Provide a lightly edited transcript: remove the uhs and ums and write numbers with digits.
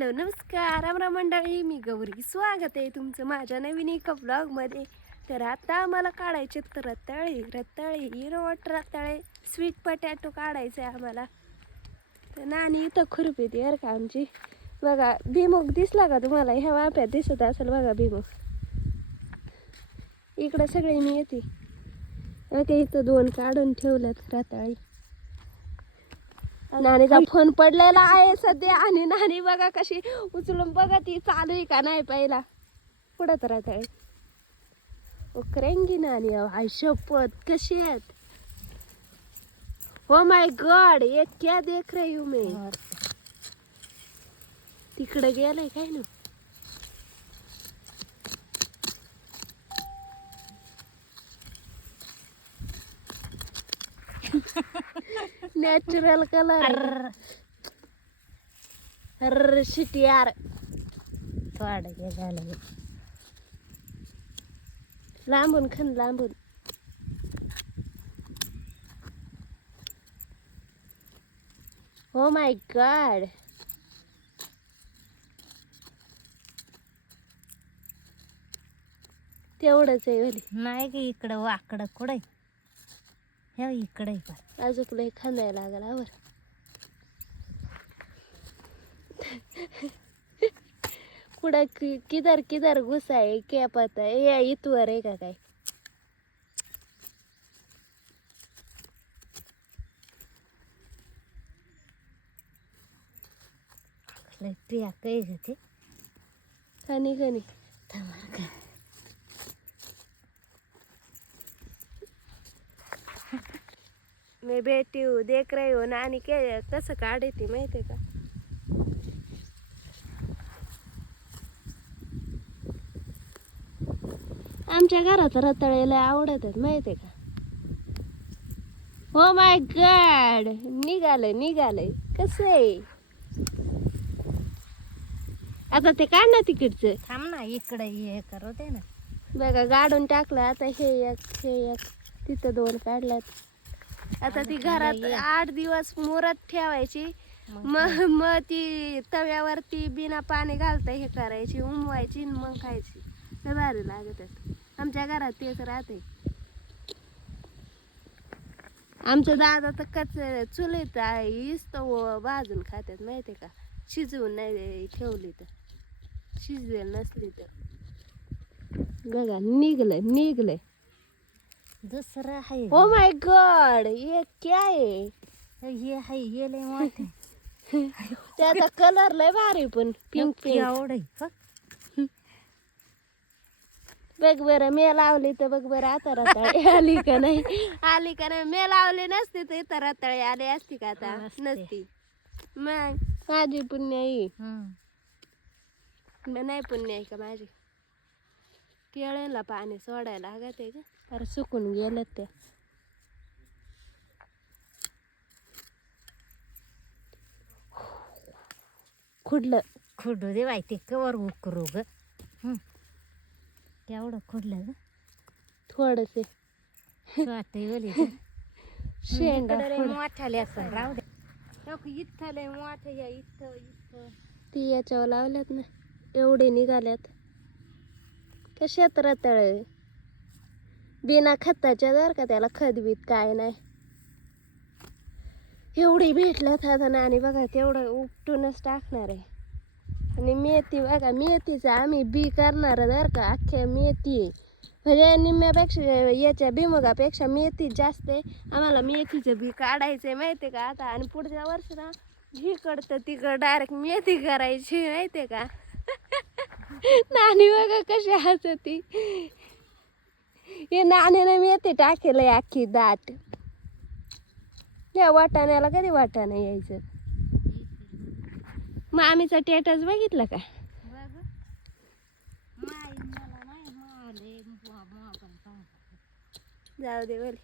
Hello नमस्कार रामराम मंडळी, मी गौरी. स्वागत आहे तुमचं माझ्या नवीन एका ब्लॉगमध्ये. तर आता आम्हाला काढायचे तर रताळे इरोट रताळे स्वीट पटॅटो काढायचे आम्हाला. तर नानी इथं खुरपी ती बरं का आमची. बघा भिमुख दिसला का तुम्हाला? ह्या वाफ्यात दिसत असेल बघा भिमुख. इकडं सगळे मी येते. ओके, इथं 2 काढून ठेवल्यात रताळी. नानीचा फोन पडलेला आहे सध्या आणि नानी बघा कशी उचलून बघा ती चालू आहे का नाही पहिला. पुढं तर रताळे उकरेंगी नानी. आई शपथ कशी आहेत. हो माय गॉड, ये क्या देख रही हूँ मैं. तिकडे गेलंय काय ना. Natural colour. अर शिटी यार. लांबून खन लांबून. हो माय गॉड. तेवढंच आहे वली. नाही की इकडं वाकडं कुठं हे इकडे अजून लय खांदायला लागला वर. कुठं किधर किधर घुसा आहे क्या पता है. या इथवर आहे का काय. पिया काही घेते खनी खनी. मैं बेटी हूँ देख रही हूँ. नानी के कसं काढते माहितीये का. आमच्या घरात रताळ्याला आवडतात माहितीये का. हो माय गॉड, निघालंय कसं आहे. आता ते काढ ना तिकडचं. थांब ना, इकडे हे करू दे ना. बघा गाडून टाकलं. आता हे एक तिथं 2 काढल्यात. आता ती घरात 8 दिवस मुरत ठेवायची. मग ती तव्यावरती बिना पाणी घालता हे करायची, उमवायची मग खायची. लय भारी लागतात. आमच्या घरात तेच राहते. आमच्या दादा तर कच चुलीत इस्तो भाजून खातात माहितीये का. शिजवून नाही ठेवली तर, शिजलेलं नसली तर. बघा निघलंय. दुसरं आहे. ओ माय गॉड, ये क्या आहे. हे आहे, हे लय मोठे. त्याचा कलर लय भारी पण पिंक एवढं बघ बरं. मी लावली तर बघ बरं. आता रताळी आली का नाही. मी लावली नसती तर इथं रताळी आली असती का आता. नसती. मग माझी पुण्य आहे. नाही पुण्य आहे का माझी. केळ्याला पाणी सोडायला लागत आहे का. अरे सुकून गेलं ते. खुडू दे बाई, ते कवर उकरू ग. केवढं खुडलं ग. थोडसे शेंडा मोठ्याले असं राहू दे. इथं लय मोठ्या या इथं. ती याच्यावर लावल्यात ना, एवढे निघाल्यात. कशात रताळे बिना खताच्या जर का. त्याला खत बीत काय नाही. एवढी भेटल्यात आता नानी बघा. तेवढं उपटूनच टाकणार आहे. आणि मेथी बघा, मेथीचं आम्ही बी करणार जर का. अख्ख्या मेथी म्हणजे निम्म्यापेक्षा याच्या भिमुगापेक्षा मेथी जास्त आहे. आम्हाला मेथीचं बी काढायचंय माहितीये का आता. आणि पुढच्या वर्षी ना हिकडतं तिकडं डायरेक्ट मेथी करायची माहितीये का. नानी बघा कशी हसती. हे नानीने मेथी टाकेल अख्खी दाट. या वाटाण्याला कधी वाटाणा यायचं. मामीचा स्टेटस बघितला का. जाऊ दे बोल.